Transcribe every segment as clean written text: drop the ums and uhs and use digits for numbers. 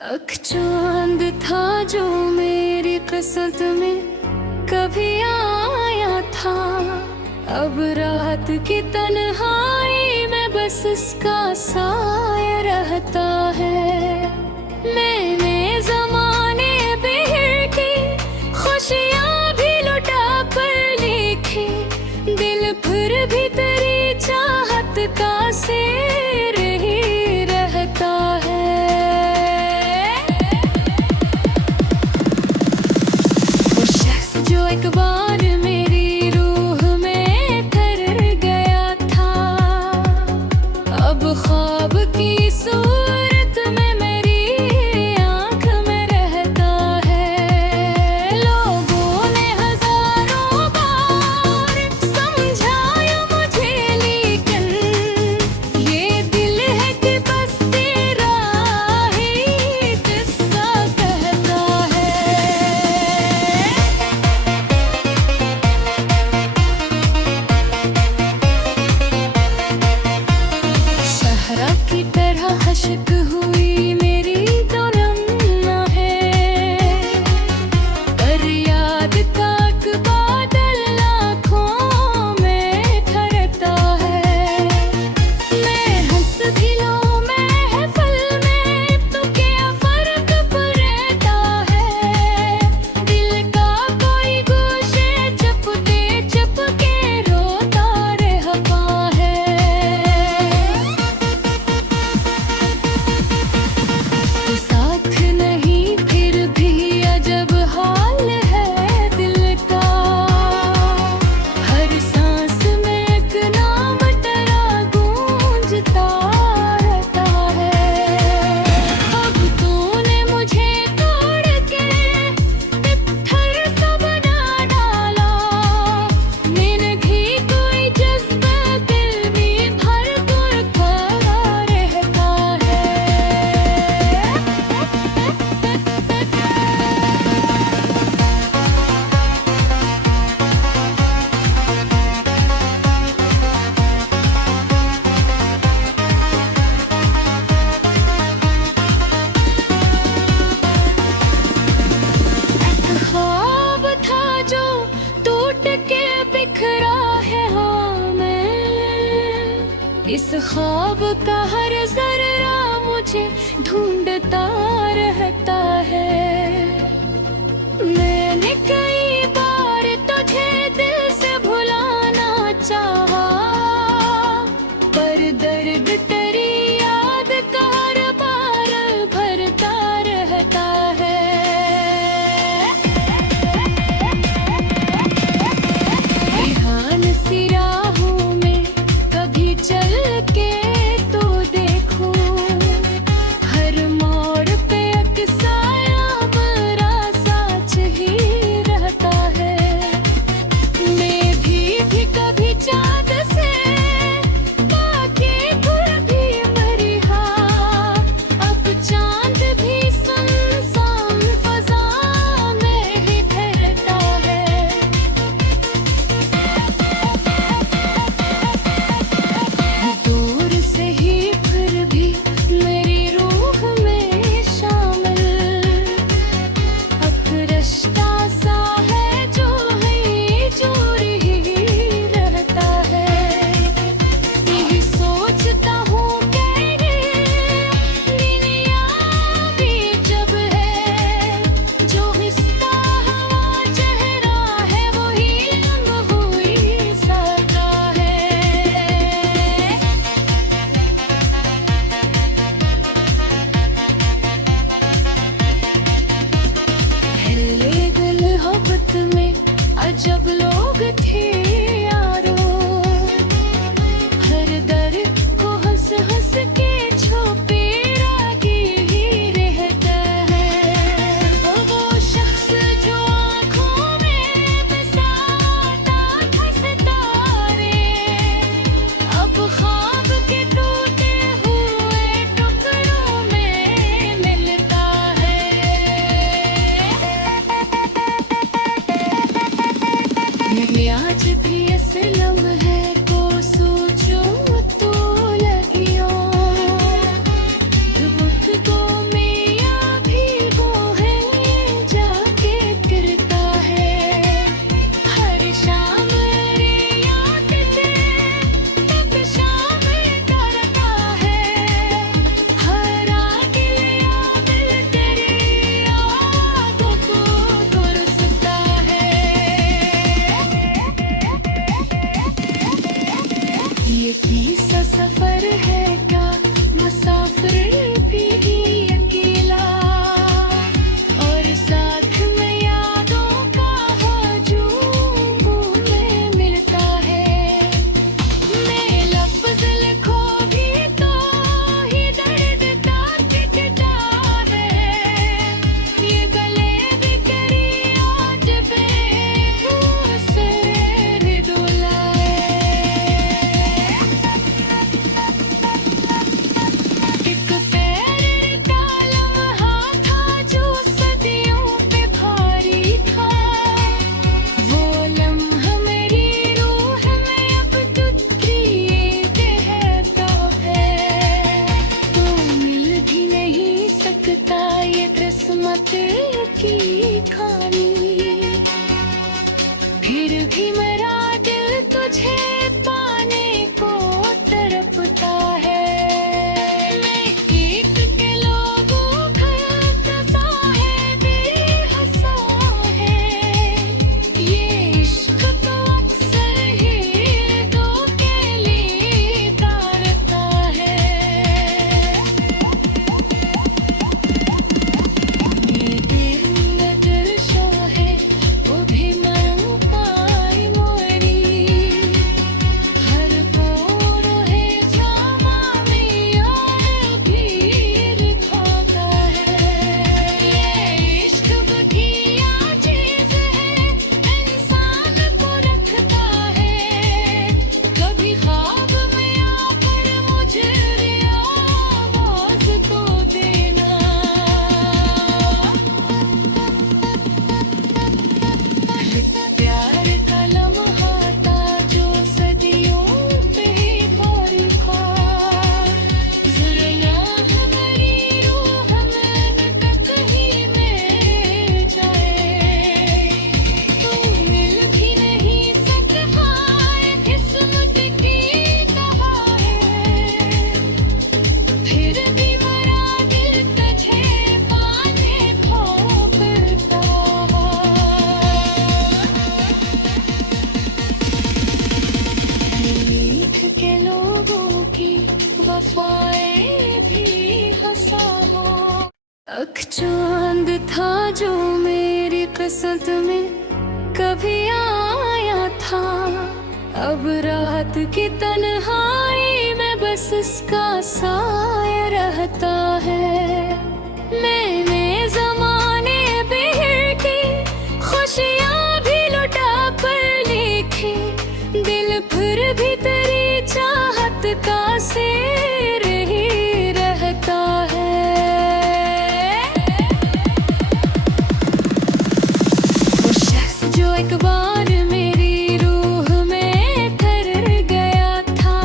चांद था जो मेरी किस्मत में कभी आया था। अब रात की तन्हाई में बस इसका साया रहता है। मैंने जमाने बिहर की खुशियाँ भी लुटा कर लिखी, दिल फिर भी तेरी चाहत का शेर ही रहता है। जो एक बार मेरी रूह में ठहर गया था, अब ख्वाब की सूरत में मेरी आँख में रहता है। लोगों ने हजारों बार समझाया मुझे, लेकिन ये दिल है कि बस तेरा ही किस्सा कहता है। सहरा की तरह हशक हुई मेरी तो रमना है, पर याद का एक बादल आँखों में ठहरता है। मैं हंस भी लूं महफिल में तो क्या फर्क पड़ता है। दिल का कोई गोशे चुपके चुपके रोता रहता है। साथ नहीं फिर भी अजब हाल है दिल का, हर सांस में एक नाम तेरा गूंजता रहता है। अब तूने मुझे तोड़ के पत्थर सा बना डाला, मैंने भी कोई जज्बा दिल में भर कर खड़ा रहता है। ख्वाब था जो टूट के बिखरा है, हाँ मैं इस ख्वाब का हर जर्रा मुझे ढूंढता रहता है। मैंने कई बार तुझे दिल से भुलाना चाहा, पर दर्द तेरी याद का हर बार भरता रहता है। ध्यान सी राहों में कभी चल के तो देखूं, हर मोड़ पे एक साया मेरा साथ ही रहता है। मैं भी कभी चाँद से पाके खुद भी मरी, हाँ अब चाँद भी सुनसान फजा में ही ठहरता है। दूर से ही फिर भी मेरी रूह में शामिल एक रिश्ता सा है जो है जोर ही रहता है। यही सोचता हूँ कि दुनिया भी जब है, जो रिश्ता हवा चेहरा है वही रंग हुई सका है। पहले दिल मोहब्बत में अजब लोग थे यारो, हर दर्द को हंस हंस के छुपे रागी ही रहता है। वो शख्स जो आँखों में बसाता था सितारे, अब ख्वाब के टूटे हुए टुकड़ों में मिलता है। मैं आज सकता ये किस्मत की खामी। फिर भी मेरा दिल तुझे पाने को तड़पता है। मैं गीत के लोगों का कसा है, बेहसा है। ये इश्क तो अक्सर ही दो के लिए तारता है। ये दिल दर्शा है वो भी मैं पाई मोरी। हर कोर है जामा में यार भीर खाता है। ये इश्क बधिया चीज है, इंसान को रखता है। कभी ख्वाब में आकर मुझे आवाज तो देना। प्यार का लम्हा था जो सदियों पे भारी था। ज़रा हमारी रूह में तक ही में जाए। तू मिल भी नहीं सकता किस्मत की दवा है। फिर भी मेरा दिल तुझे पाने को करता है। मीठ के लोगों की वफाएं भी हंसा हो। अख चांद था जो मेरी किस्मत में कभी आया था। अब रात की तन्हाई में बस इसका साया रहता है। मैंने जमाने बिहर की खुशियाँ भी लुटा कर लिखी। दिल फिर भी तेरी चाहत का शेर ही रहता है। वो शख्स जो एक बार मेरी रूह में ठहर गया था,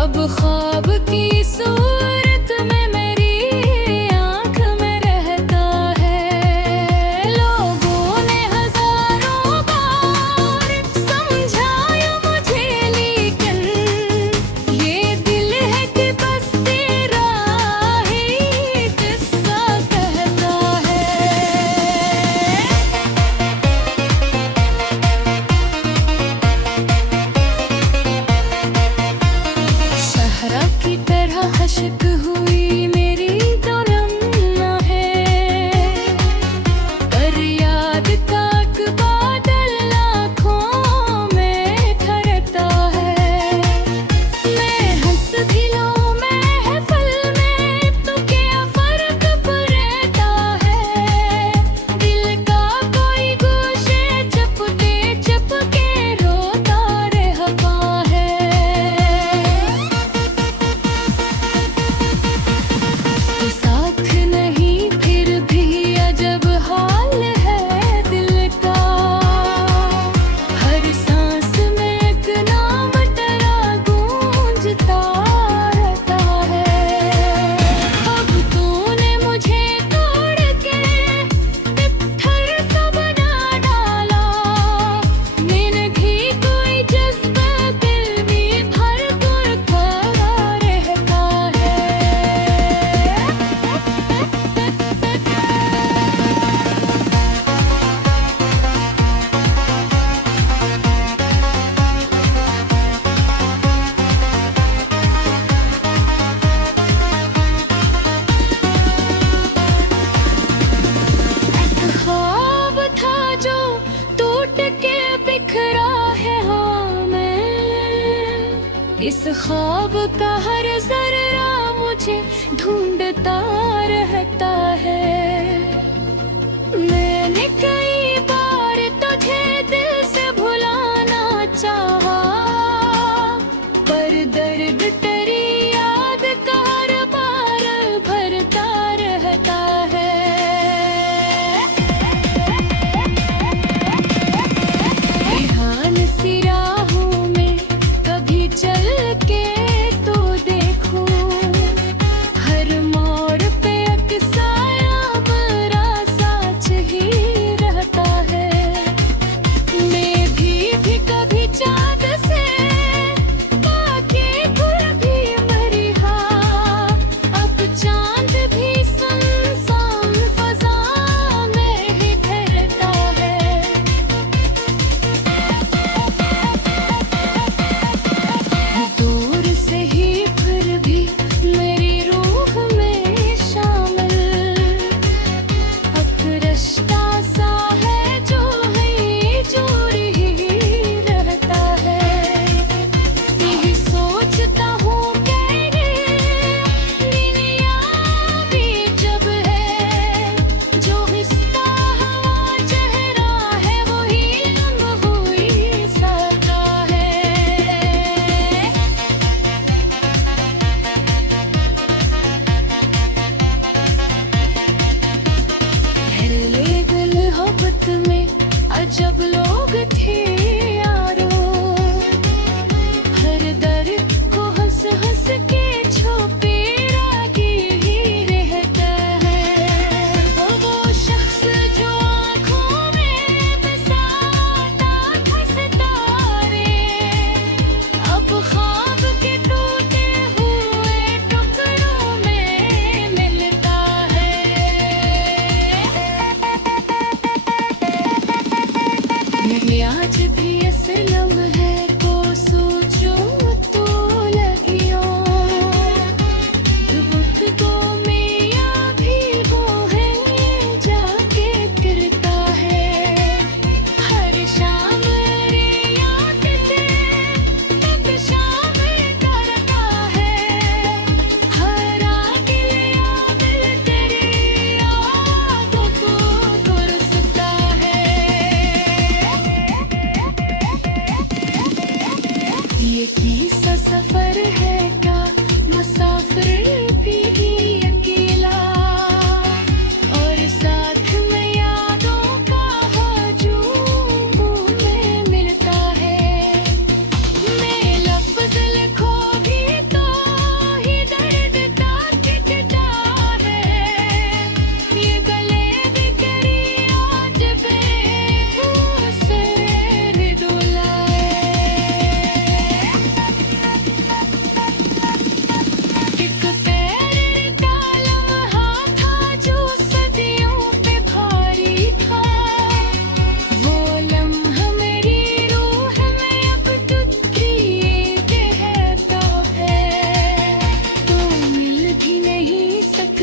अब ख्वाब की सूरत में मेरी आँख में रहता है। लोगों ने हजारों बार समझाया मुझे, लेकिन ये दिल है कि बस तेरा ही किस्सा कहता है। शहरा की तरह खशक हुई मेरी तो लम्हा है। पर याद का एक बादल आँखों में ठहरता है। मैं हंस भी लूं महफिल में तो क्या फर्क पड़ता है। दिल का कोई गोशे चुपके चुपके रोता रहता है। तू साथ नहीं फिर भी अजब हाल है दिल का। हर सांस में एक नाम तेरा गूंजता रहता है। अब तूने मुझे तोड़ के पत्थर सा बना डाला। मैंने भी कोई जज्बा दिल में भर कर खड़ा रहता है। ख्वाब था जो टूट के बिखरा है हाँ मैं। इस ख्वाब का हर जर्रा मुझे ढूंढता रहता है। मैंने कई बार तुझे दिल से भुलाना चाहा, पर दर्द तेरी याद का हर बार भरता रहता है। ध्यान सी राहों में कभी चल के तो देखूं, हर मोड़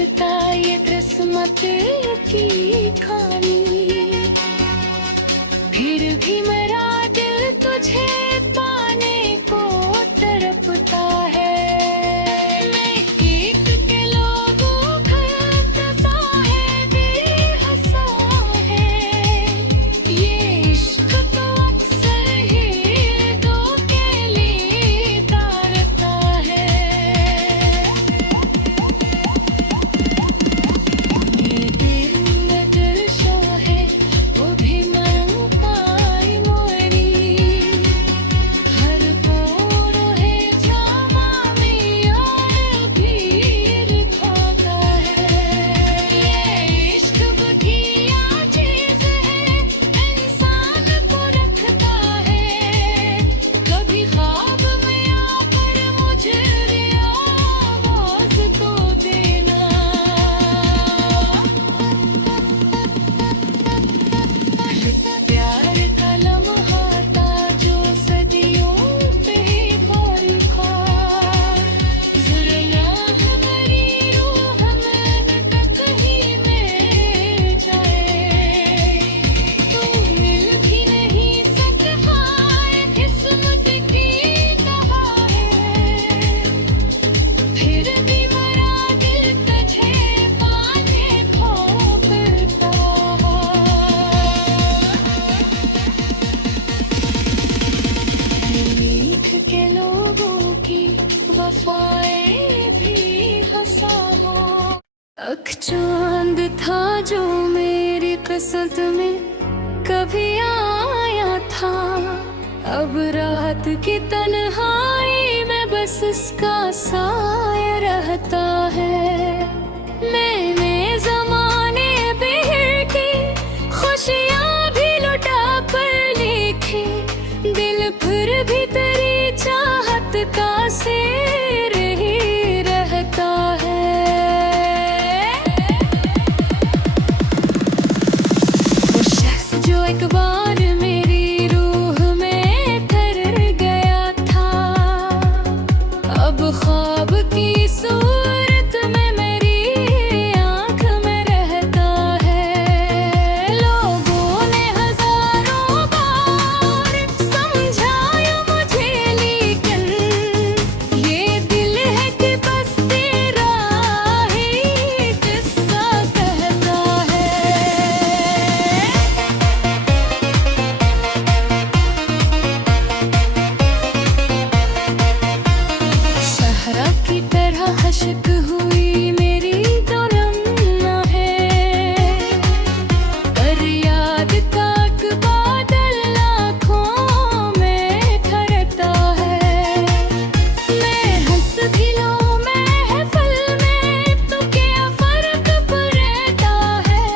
लगता ये किस्मत की खामी, फिर भी मेरा दिल तुझे पाने को तड़पता है। मैं एक के लोगों का कसा है, बेहसा है। ये इश्क तो अक्सर ही दो के लिए तारता है। ये दिल में दिलशा है, वो भी मंगाई मोरी। हर कोर है जामा में यार भीड़ खाता है। ये इश्क बधिया चीज है, इंसान को रखता है। कभी ख्वाब में आकर मुझे आवाज तो देना। प्यार का लम्हा था जो सदियों पे खोरी खा, जुर्या है मेरी रूह में तक ही में जाए। तू मिल भी नहीं सकता है, किस्मत की दवा है। फिर भी मेरा दिल तुझे पाने को फिरता है। लिख के लोगों की वफाएं भी हंसा हो। अख चांद था जो मेरी किस्मत में कभी आया था, अब रात की तन्हाई में बस इसका साया रहता है। मैंने जमाने पे की खुशियाँ भी लुटा कर लिखी, दिल फिर भी तेरी चाहत का शेर ही रहता है। वो शख्स जो एक बार मेरी रूह में ठहर गया था, अब ख्वाब की सूरत में मेरी आंख में रहता है। लोगों ने हजारों बार समझाया मुझे, लेकिन ये दिल है कि बस तेरा ही किस्सा कहता है। शहरा की तरह हशक हुई मेरी तो लम्हा है, पर याद का एक बादल आँखों में ठहरता है। मैं हंस भी लूं महफिल में तो क्या फर्क पड़ता है।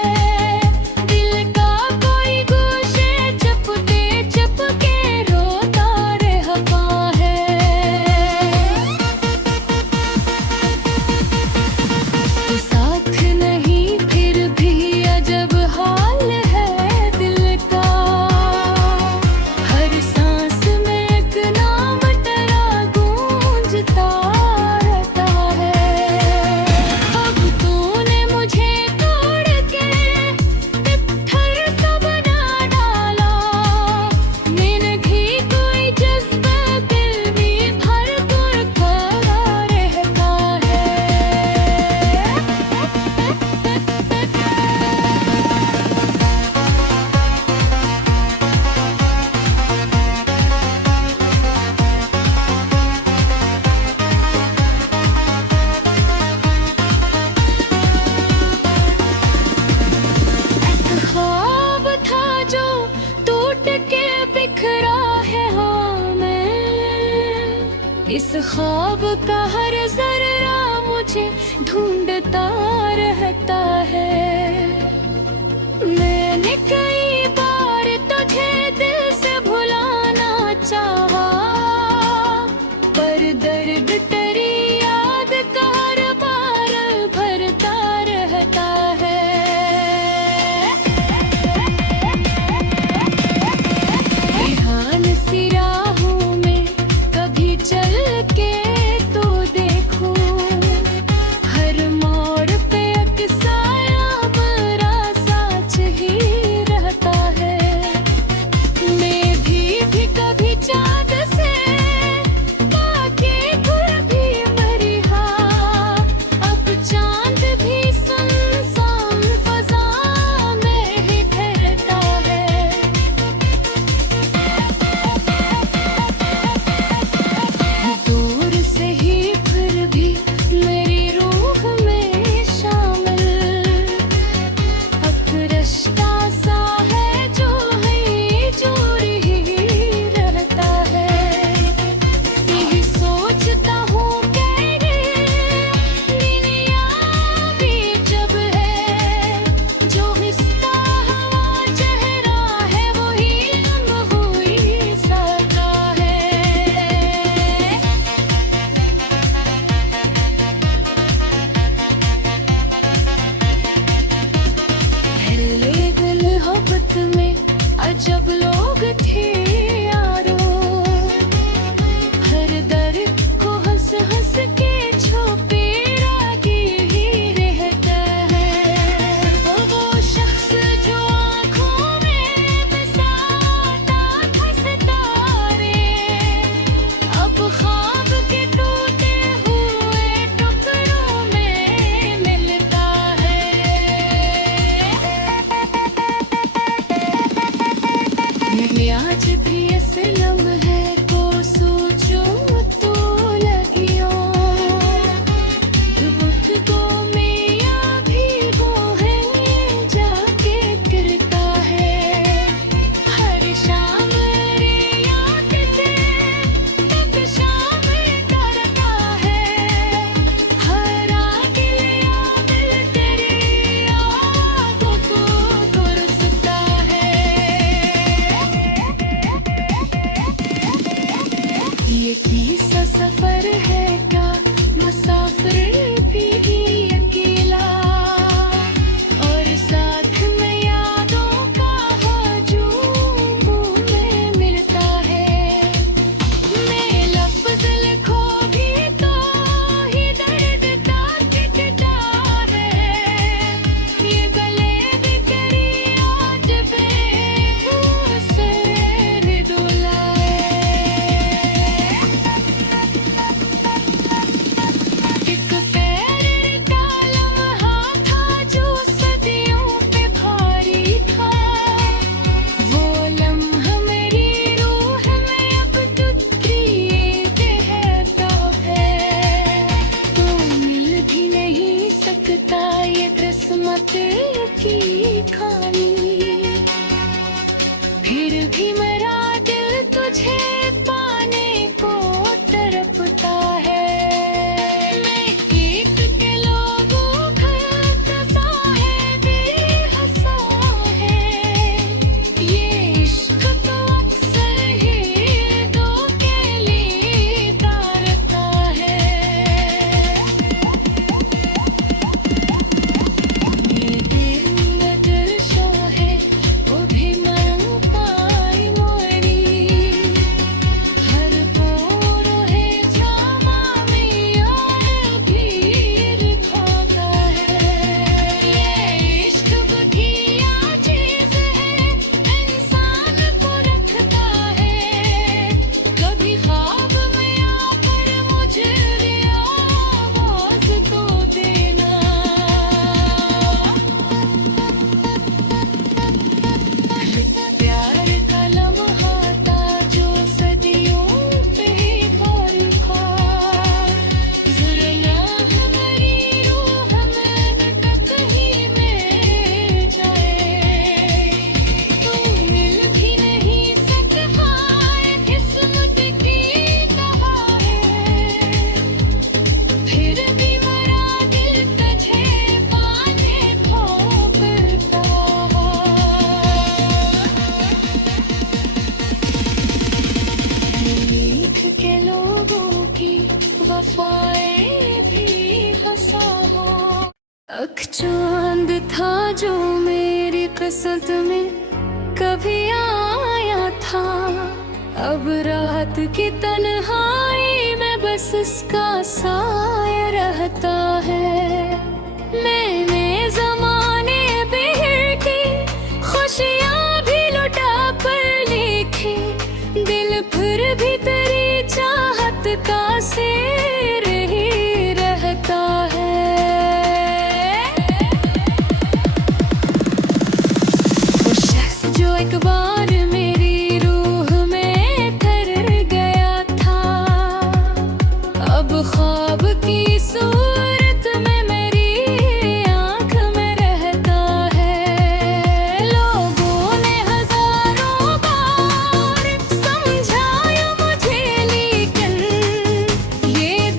दिल का कोई गोशे चपके चपके रोता रहता है। तू साथ नहीं फिर भी अजब हाल है दिल का। हर सांस में एक नाम तेरा गूंजता रहता है। अब तूने मुझे तोड़ के तित्थर सा बना डाला। मैंने भी कोई जज्बा दिल में भर कर खड़ा रहता है। एक ख्वाब था जो टूट के बिखरा है, हाँ मैं इस ख्वाब का हर जर्रा मुझे ढूंढता रहता है। मैंने कई बार तुझे दिल से भुलाना चाहा, पर दर्द तेरी याद का हर बार भरता रहता है। ध्यान सी राहों में कभी चल के तो देखूं, हर मोड़ पे मोहब्बत में अजब लोग थे यारों, हर दर्द को हंस हंस के छुपे रागी ही रहता है। वो शख्स जो आँखों में बसाता था सितारे, अब ख्वाब के टूटे हुए टुकड़ों में मिलता है। मैं आज भी असलम है को सोचो तो लगियों, मुझको में या भी वो है ये जाके गिरता है। हर शाम रे याद के तब शाम करता है, हर आगे याद तेरी यादों को तरसता है। ये किस्सा सफर है क्या मुसाफिर भी अकेला, और साथ में यादों का हजूम में मिलता है। मैं लफ्ज़ लिखो भी तो ही दर्द का टिकता है, ये गले भी तेरी याद पे से डोला है। एक पैर का लम्हा था जो सदियों पे भारी था, वो लम्हा मेरी रूह में अब तुझे कहता है। तो मिल भी नहीं सकता ये किस्मत की कहानी, फिर भी मेरा दिल तुझे पाने को तड़पता है। मैं एक के लोगों का कसा है बेहसा है, ये इश्क तो अक्सर ही दो के लिए तारता है। मेरे नजर शोहे वो भी मंगाई मोरी, हर पोरो है जामा में यार भीड़ खाता है। ये इश्क बुधिया चीज है, इंसान को रखता है, कभी ख्वाब में आकर मुझे आवाज तो देना। प्यार का लम्हा था जो सदियों पे खाली था, ज़रा हमारी रूह में तक ही में जाए। तू मिल भी नहीं सकता है किस्मत की कहा है, फिर भी मेरा दिल तुझे पाने को करता है। लिख के लोगों की वफाएं भी हंसा हो, अख चांद था जो मेरी किस्मत में कभी आया था, अब रात की तन्हाई में बस इसका साया रहता है। मैंने जमाने बिहर की खुशियाँ भी लुटा पर लिखी, दिल फिर भी तेरी चाहत का शेर ही रहता है। वो शख्स जो एक बार मेरी रूह में ठहर गया था, अब ख्वाब की सूरत में मेरी आँख में रहता है। लोगों ने हजारों बार समझाया मुझे, लेकिन ये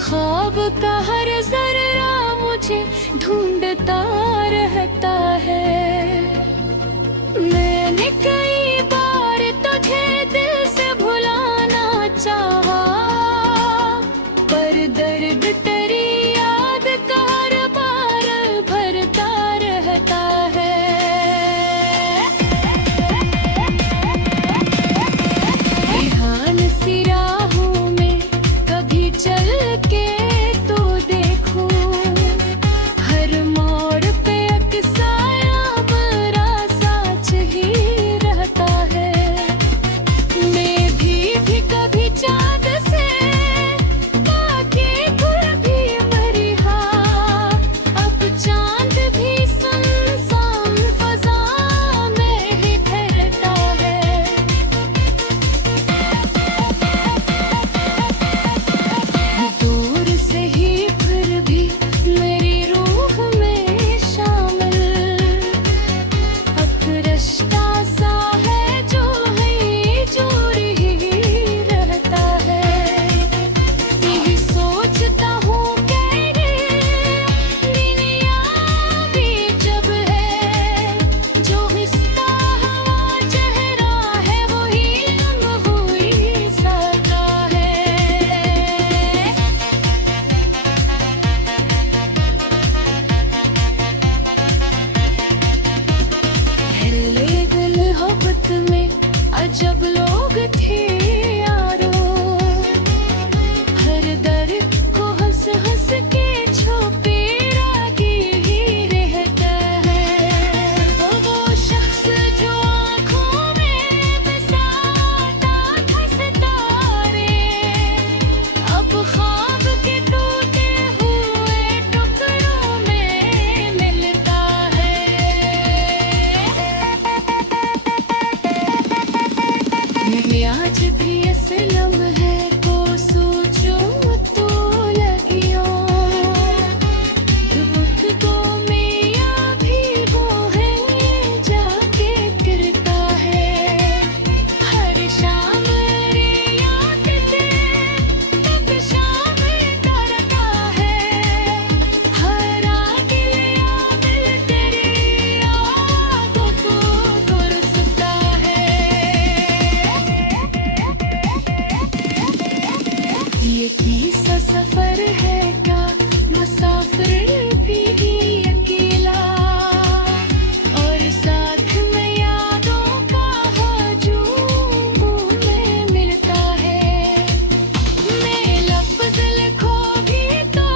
ख्वाब का हर जर्रा मुझे ढूंढता रहता है। मैंने कई बार तुझे दिल से भुलाना चाहा, पर दर्द तेरी याद का हर बार भरता रहता है। ध्यान सी राहों में कभी चल के तो देखूं, हर मोड़ पे अक्साया मेरा साच ही रहता है। मैं भी कभी चाँद से पाके गुल भी मरिहा, अब चाँद भी सुनसान फजा में ही ठहरता है। दूर से ही फिर भी मेरी रूह में शामिल एक रिश्ता सा है जो है जोड़ ही रहता है। यही सोचता हूँ कि दुनिया भी जब है, जो रिश्ता हवा चेहरा है वही रंग हुई सका है। पहले दिल मोहब्बत में अजब लोग थे यारो, हर दर्द को हंस हंस के छुपे रागी ही रहता है। वो शख्स जो आँखों में बसाता था सितारे, अब ख्वाब के टूटे हुए टुकड़ों में मिलता है। मैं आज भी असलम है को सोचूं तो लगियो, वक्त को मैं या भी वो है ये जाके गिरता है। हर शाम रे याद ते तब शाम करता है, हर रात या दिल तेरी यादों को तरसता है। ये किस्सा सफर है क्या मुसाफिर भी अकेला, और साथ में यादों का हजूम में मिलता है। मैं लफ्ज लिखो भी तो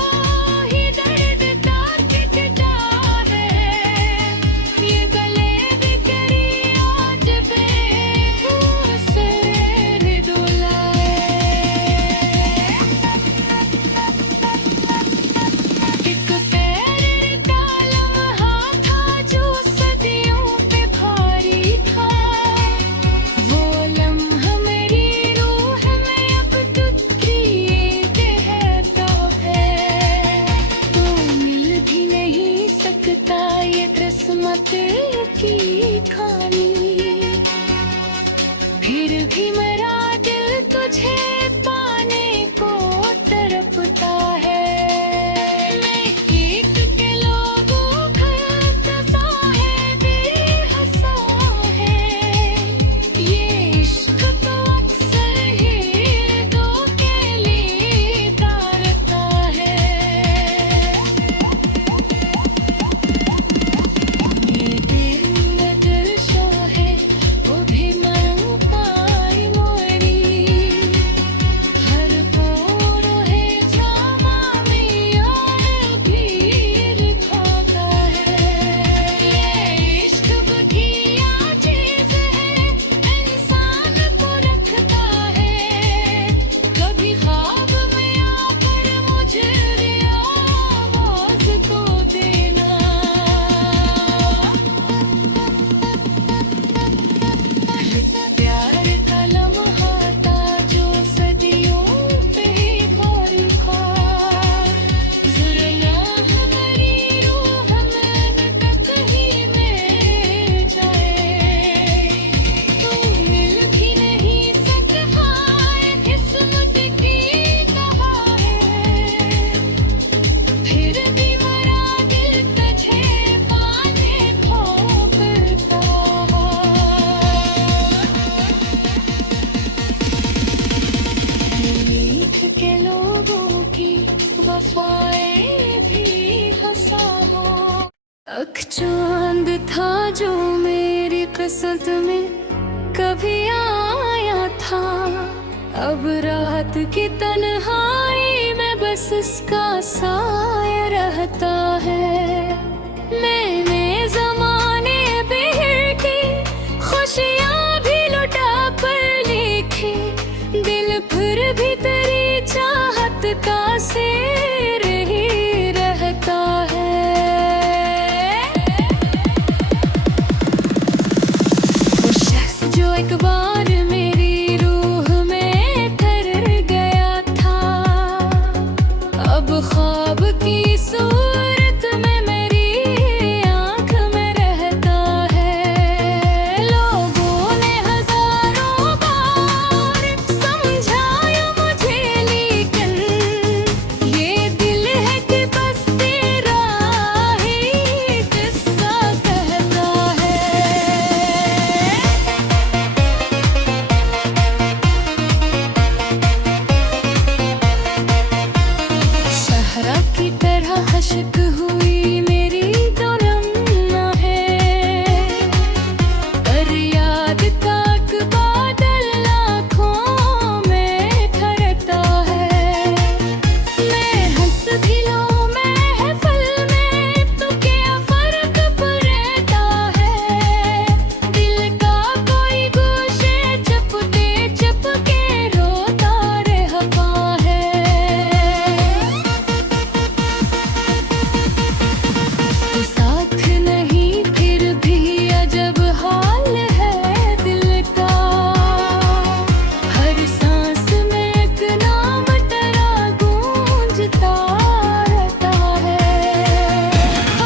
ही दर्द ताकता है, ये गले भी तेरी याद बेखुसर डोलाए। एक पैर का लम्हा था जो सदियों पे भारी था, वो लम्हा मेरी रूह में अब तुझकी कहता है। तो मिल भी नहीं सकता ये किस्मत की खानी, फिर भी मेरा दिल तुझे पाने को तड़पता है। मैं एक के लोगों खता है बेहसा है, ये इश्क तो अक्सर ही दो के लिए तारता है। ये बसंत में कभी आया था। अब रात की तन्हाई में बस इसका साया रहता है। मैंने जमाने बिहर की खुशियाँ भी लुटा पर लिखी, दिल फिर भी तेरी चाहत का शेर ही रहता है। वो शख्स जो एक बार मेरी रूह में ठहर गया था, अब ख्वाब की सूरत में मेरी आँख में रहता है। लोगों ने हजारों बार समझाया मुझे, लेकिन ये दिल है कि बस तेरा ही किस्सा कहता है। शहरा की तरह हशक हुई मेरी तो रमना है, पर याद का एक बादल आँखों में ठहरता है। मैं हंस भी लूं महफिल में तो क्या फर्क पड़ता है। दिल का कोई गोशे चपते चपके रोता रहता है। तो साथ नहीं फिर भी अजब हाल है दिल का, हर सांस में एक नाम तेरा गूंजता रहता है।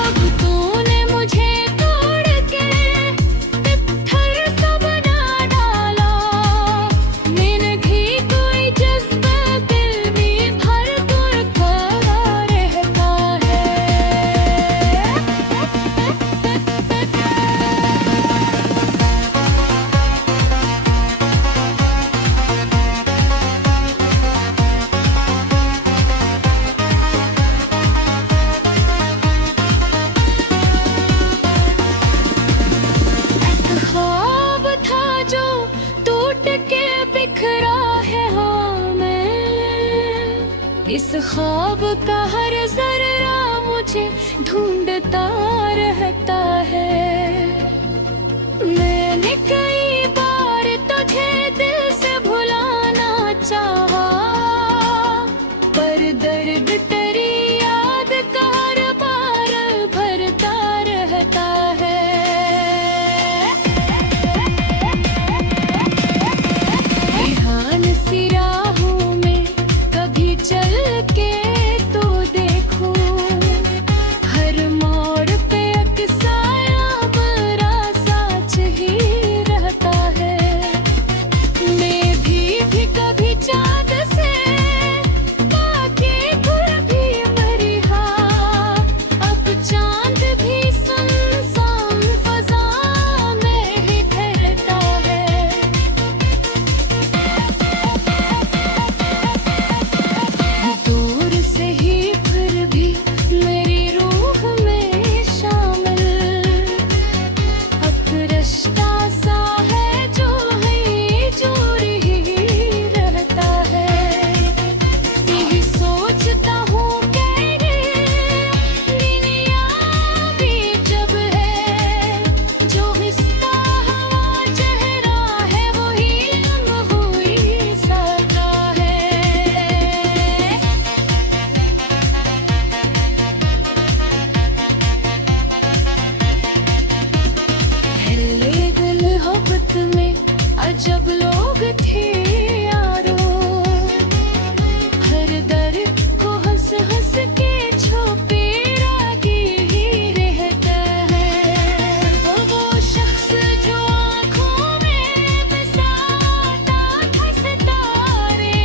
अब तूने मुझे तोड़ के पत्थर सा बना डाला, मैंने भी कोई जज्बा दिल में भर कर खड़ा रहता है। ख्वाब था जो टूट के बिखरा है, हाँ मैं इस ख्वाब का हर जर्रा मुझे ढूंढता रहता है। मैंने कई बार तुझे दिल से भुलाना चाहा, पर दर्द तेरी याद का हर बार भरता रहता है। ध्यान सी राहों में कभी चल के तो देखूं, हर मोड़ पे एक साया बड़ा साच ही रहता है। मैं भी कभी चाँद से पाके खुद भी मरी, हाँ अब चाँद भी सुनसान फजा में ही ठहरता है। दूर से ही फिर भी मेरी रूह में शामिल एक रिश्ता सा है जो है जोर ही रहता है। यही सोचता हूँ कि दुनिया भी जब है, जो रिश्ता हवा चेहरा है वही लम्हा हुई सका है। पहले दिल मोहब्बत में अजब लोग थे यारो, हर दर्द को हंस हंस के छुपे रागी ही रहता है। वो शख्स जो आँखों में बसाता था सितारे,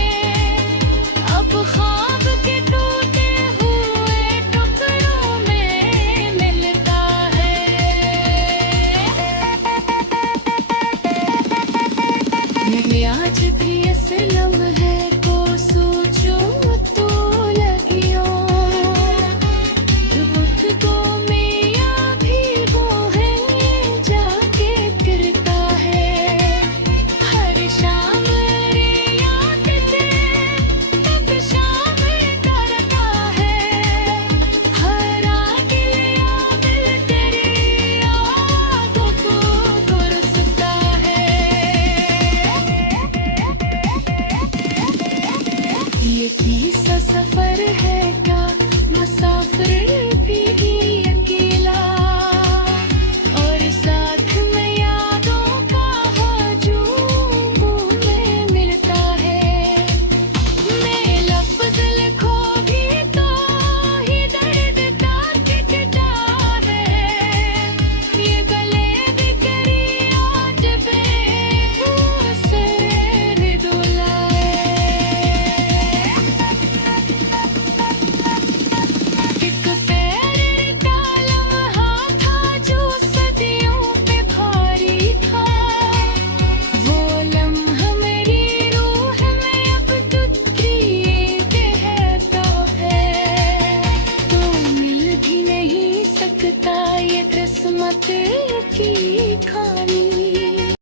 अब ख्वाब के टूटे हुए टुकड़ों में मिलता है। मैं आज भी दिखता ये किस्मत की खामी।